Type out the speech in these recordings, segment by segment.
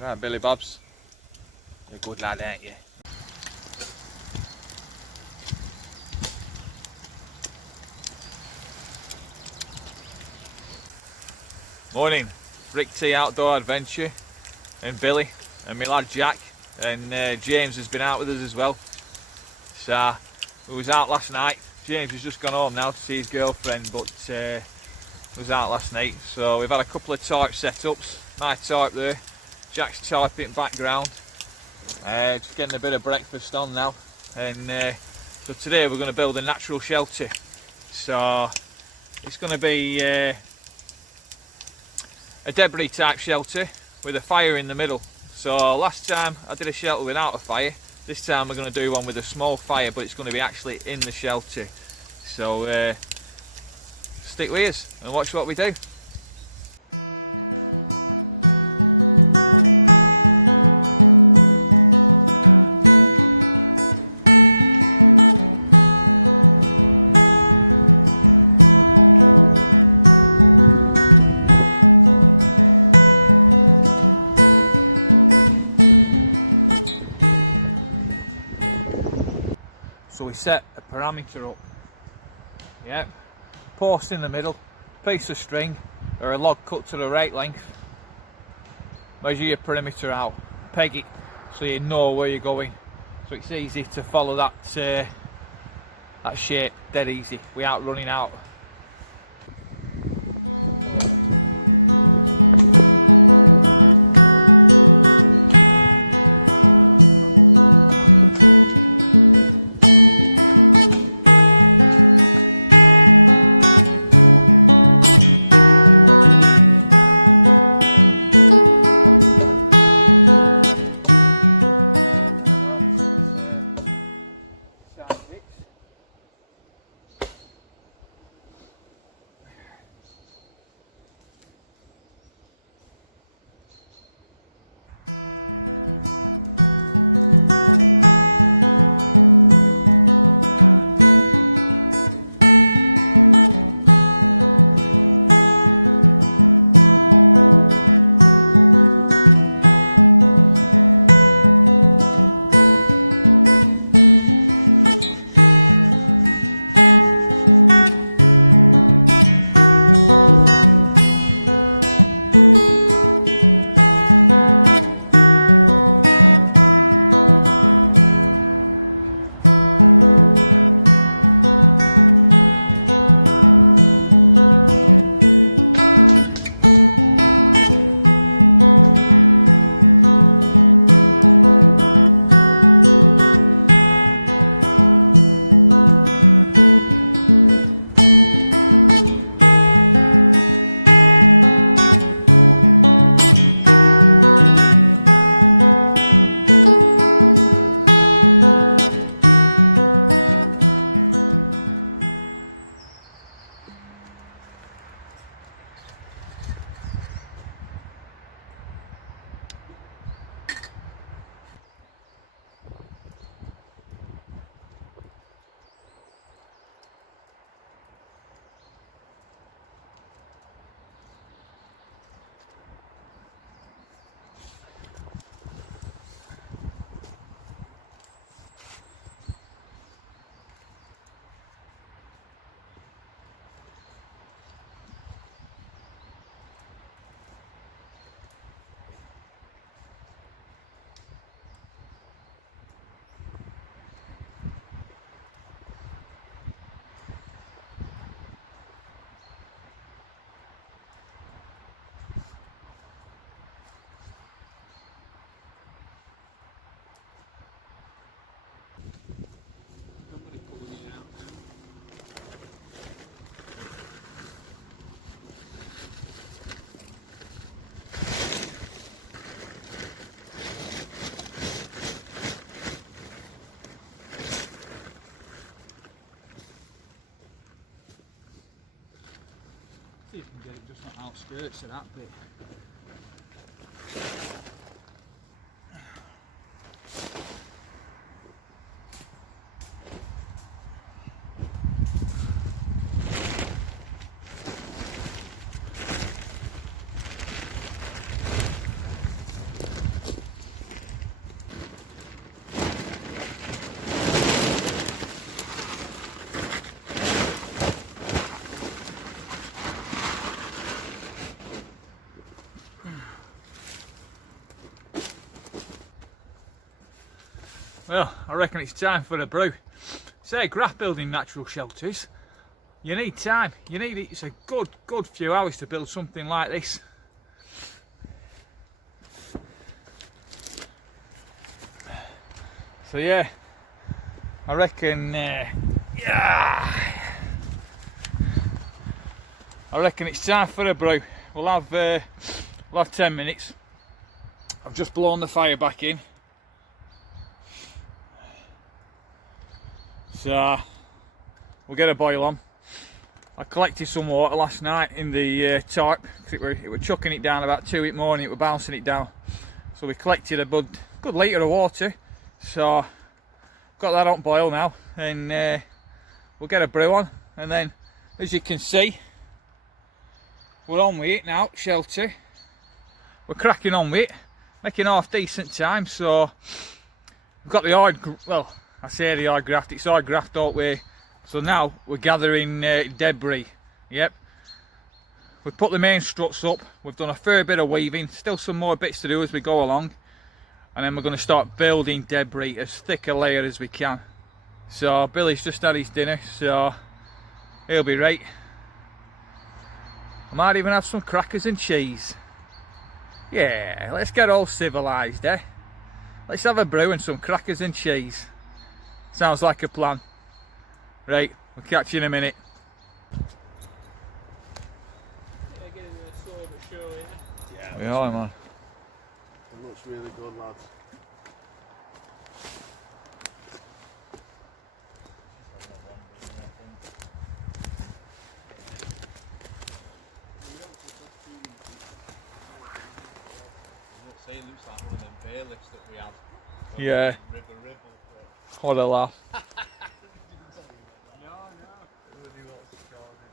Alright, Billy Bobs. You're a good lad, ain't you? Morning, Rick T Outdoor Adventure and Billy and my lad Jack, and James has been out with us as well. So we was out last night. James has just gone home now to see his girlfriend, but was out last night. So we've had a couple of type setups. My type there, Jack's type in background. Just getting a bit of breakfast on now, and so today we're going to build a natural shelter. So it's going to be a debris type shelter with a fire in the middle. So last time I did a shelter without a fire. This time we're going to do one with a small fire, but it's going to be actually in the shelter. So stick with us and watch what we do. So we set a parameter up, yep, post in the middle, piece of string or a log cut to the right length, measure your perimeter out, peg it so you know where you're going, so it's easy to follow that shape, dead easy, without running out. You can get it just on the outskirts of that bit. Well, I reckon it's time for a brew. Say, graft building natural shelters, you need time. It's a good few hours to build something like this. So yeah, I reckon, I reckon it's time for a brew. We'll have 10 minutes. I've just blown the fire back in. So we'll get a boil on. I collected some water last night in the tarp because it were chucking it down about 2 in the morning. It were bouncing it down. So we collected a good litre of water. So got that on boil now, and we'll get a brew on. And then, as you can see, we're on with it now. Shelter. We're cracking on with it, making half decent time. So we've got the hard, well, I say the hard graft, it's hard graft all the way. So now we're gathering debris. Yep. We've put the main struts up, we've done a fair bit of weaving, still some more bits to do as we go along. And then we're going to start building debris as thick a layer as we can. So Billy's just had his dinner, so he'll be right. I might even have some crackers and cheese. Yeah, let's get all civilised, eh? Let's have a brew and some crackers and cheese. Sounds like a plan. Right, we'll catch you in a minute. Yeah, getting there slow but surely, yeah. We are, man. It looks really good, lads. It looks like one of them bear lifts that we have. Yeah. River Ribble. What a laugh. No. Everybody wants to go on it.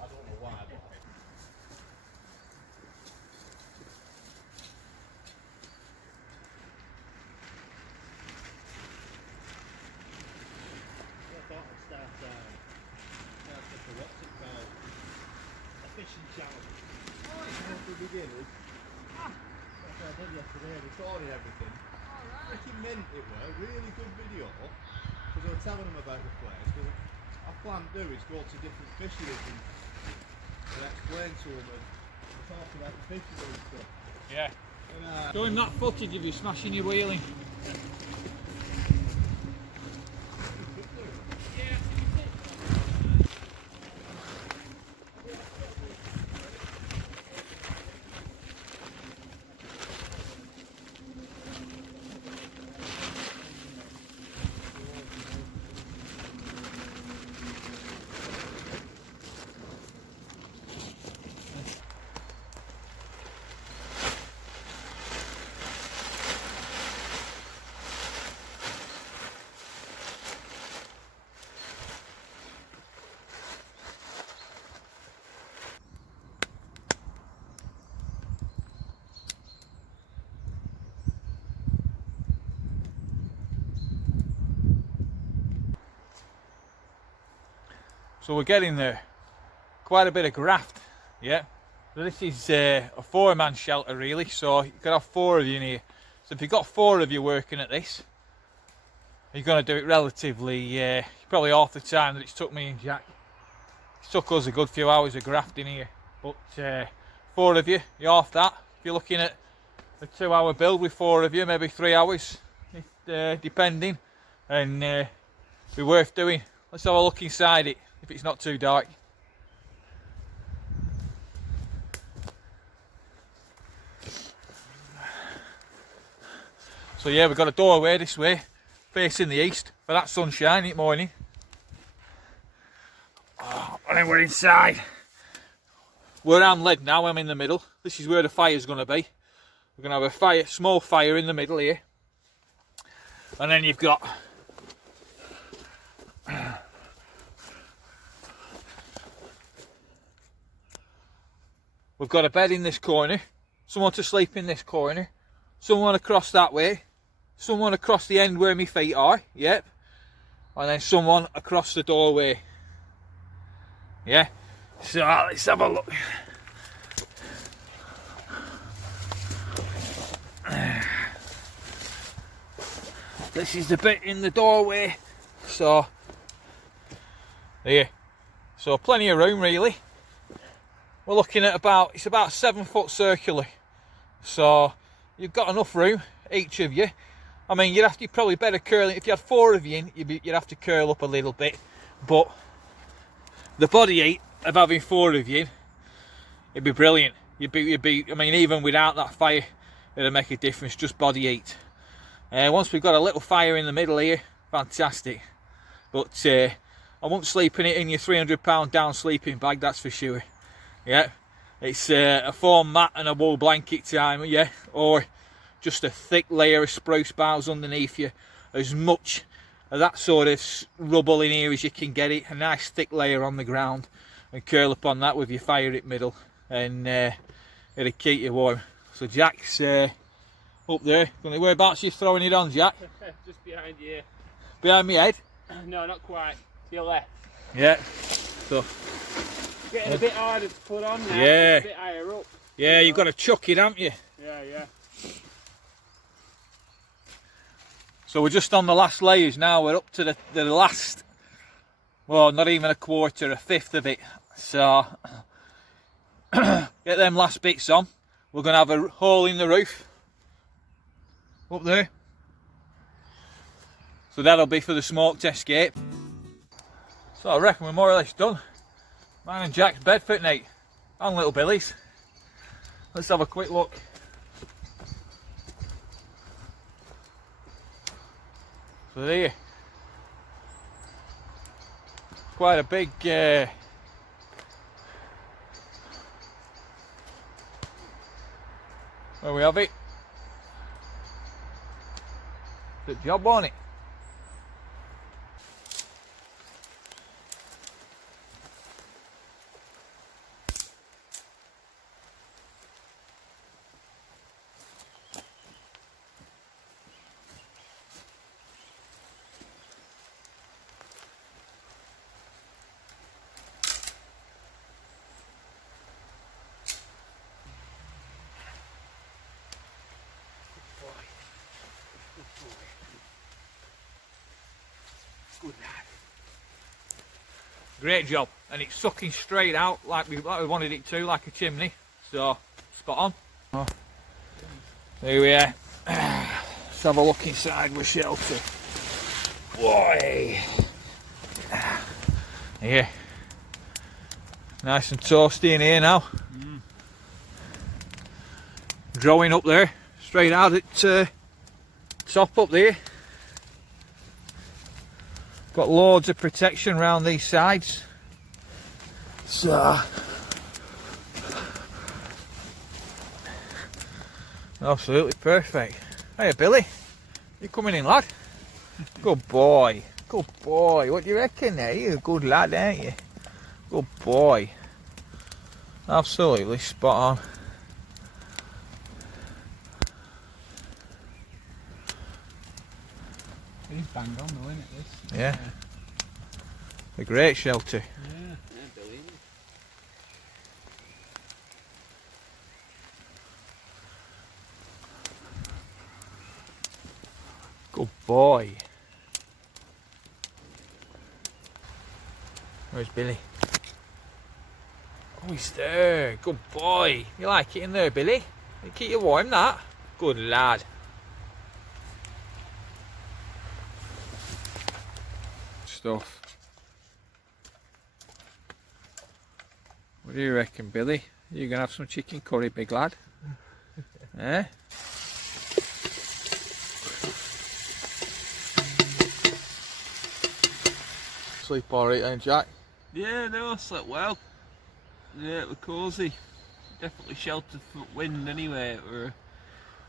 I don't know why, but fishing channel. Oh, it's not the beginners. That's what I did yesterday, recorded everything. Pretty mint it were, really good video. Because I was telling them about the place. Because our plan to do is go to different fisheries and explain to them and talk about the fisheries and stuff. Yeah. And, Show him that footage of you smashing your wheeling. So we're getting there. Quite a bit of graft, yeah. So this is a 4-man shelter really, so you could have 4 of you in here. So if you've got 4 of you working at this, you're going to do it relatively, probably half the time that it's took me and Jack. It's took us a good few hours of grafting here, but 4 of you, you're half that. If you're looking at a 2-hour build with 4 of you, maybe 3 hours, depending, and be worth doing. Let's have a look inside it, if it's not too dark. So yeah, we've got a doorway this way, facing the east, for that sunshine in the morning. Oh, and then we're inside. Where I'm led now, I'm in the middle. This is where the fire's going to be. We're going to have a small fire in the middle here. And then you've got we've got a bed in this corner, someone to sleep in this corner, someone across that way, someone across the end where my feet are, yep, and then someone across the doorway. Yeah, so let's have a look. This is the bit in the doorway, so here, so plenty of room really. We're looking at it's about 7 foot circular, so you've got enough room, each of you. I mean, you'd probably better curl it. If you had 4 of you in, you'd have to curl up a little bit, but the body heat of having 4 of you in, it'd be brilliant. You'd be, I mean, even without that fire, it'd make a difference, just body heat. Once we've got a little fire in the middle here, fantastic. But I won't sleep in it in your £300 down sleeping bag, that's for sure. Yeah, it's a foam mat and a wool blanket time, yeah, or just a thick layer of spruce boughs underneath you. As much of that sort of rubble in here as you can get it, a nice thick layer on the ground, and curl up on that with your fire in the middle, and it'll keep you warm. So Jack's up there. Whereabouts are you throwing it on, Jack? Just behind you. Behind my head? No, not quite. To your left. Yeah. So getting a bit harder to put on now. Yeah. It's a bit higher up. Yeah, you've got to chuck it, haven't you? Yeah, yeah. So we're just on the last layers now. We're up to the last, well, not even a quarter, a fifth of it. So get them last bits on. We're going to have a hole in the roof up there, so that'll be for the smoke to escape. So I reckon we're more or less done. Mine and Jack's bed for tonight, and little Billy's. Let's have a quick look. So there, quite a big there we have it. Good job on it. Great job, and it's sucking straight out like we wanted it to, like a chimney. So spot on. Oh. There we are. Let's have a look inside the shelter. Boy, here, nice and toasty in here now. Drawing up there, straight out at top up there. Got loads of protection around these sides. So absolutely perfect. Hey Billy, you coming in, lad? Good boy. Good boy. What do you reckon there? You're a good lad, ain't you? Good boy. Absolutely spot on. It is bang on though, isn't it, this? Yeah. A great shelter. Yeah. Yeah, brilliant. Good boy. Where's Billy? Oh, he's there. Good boy. You like it in there, Billy? You keep you warm, that? Good lad. Stuff. What do you reckon, Billy? You gonna have some chicken curry, big lad? Eh? Sleep alright then, Jack? Yeah, no, I slept well. Yeah, it was cosy. Definitely sheltered from wind anyway. It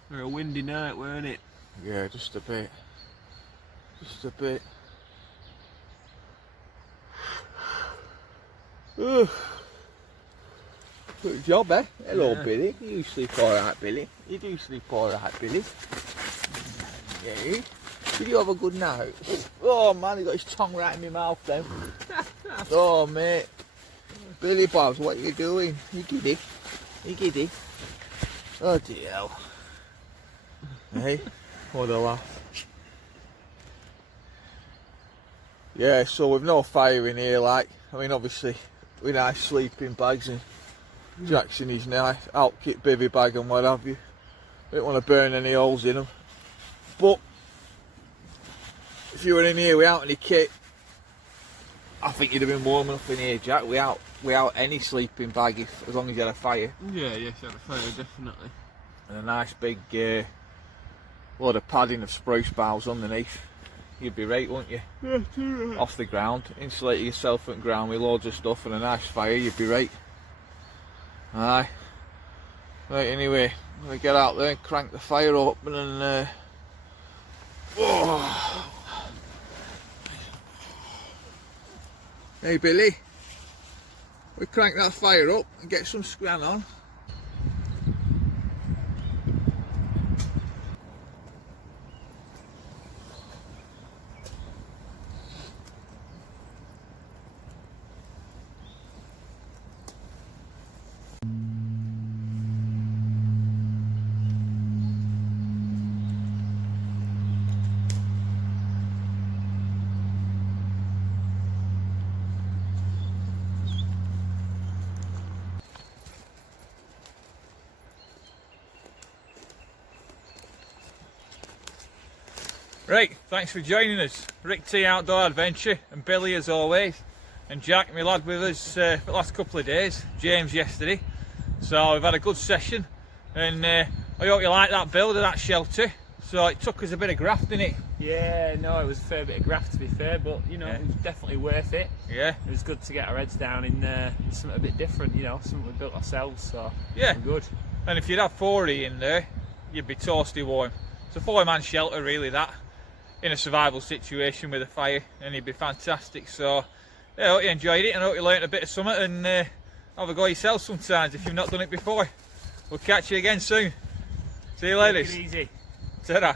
were a windy night, weren't it? Yeah, just a bit. Just a bit. Good job, eh? Hello, Yeah. Billy. You sleep alright, Billy. You do sleep alright, Billy. Hey? Did you have a good night? Oh man, he got his tongue right in my mouth then. Oh mate. Billy Bobs, what are you doing? You giddy? You giddy? Oh dear. Hey? What a laugh. Yeah, so we've no fire in here, like, I mean obviously with nice sleeping bags and Jackson his nice outkit bivvy bag and what have you. We don't want to burn any holes in them. But if you were in here without any kit, I think you'd have been warm enough in here, Jack, without any sleeping bag, as long as you had a fire. Yeah, yes, you had a fire, definitely. And a nice big load of padding of spruce boughs underneath. You'd be right, wouldn't you? Yeah, too right. Off the ground, insulating yourself at the ground with loads of stuff and a nice fire, you'd be right. Aye. Right, anyway, we get out there and crank the fire open and oh. Hey Billy, we crank that fire up and get some scran on. Right, thanks for joining us. Rick T Outdoor Adventure and Billy as always, and Jack, my lad, with us for the last couple of days, James yesterday. So we've had a good session and I hope you like that build of that shelter. So it took us a bit of graft, didn't it? Yeah, no, it was a fair bit of graft to be fair, but you know, Yeah. it was definitely worth it. Yeah. It was good to get our heads down in something a bit different, you know, something we built ourselves, so Yeah. good. And if you'd have 40 in there, you'd be toasty warm. It's a 4-man shelter really, that, in a survival situation with a fire, and you'd be fantastic. So yeah, I hope you enjoyed it and I hope you learnt a bit of something, and have a go yourself sometimes if you've not done it before. We'll catch you again soon. See you later. Take it easy. Ta-ra.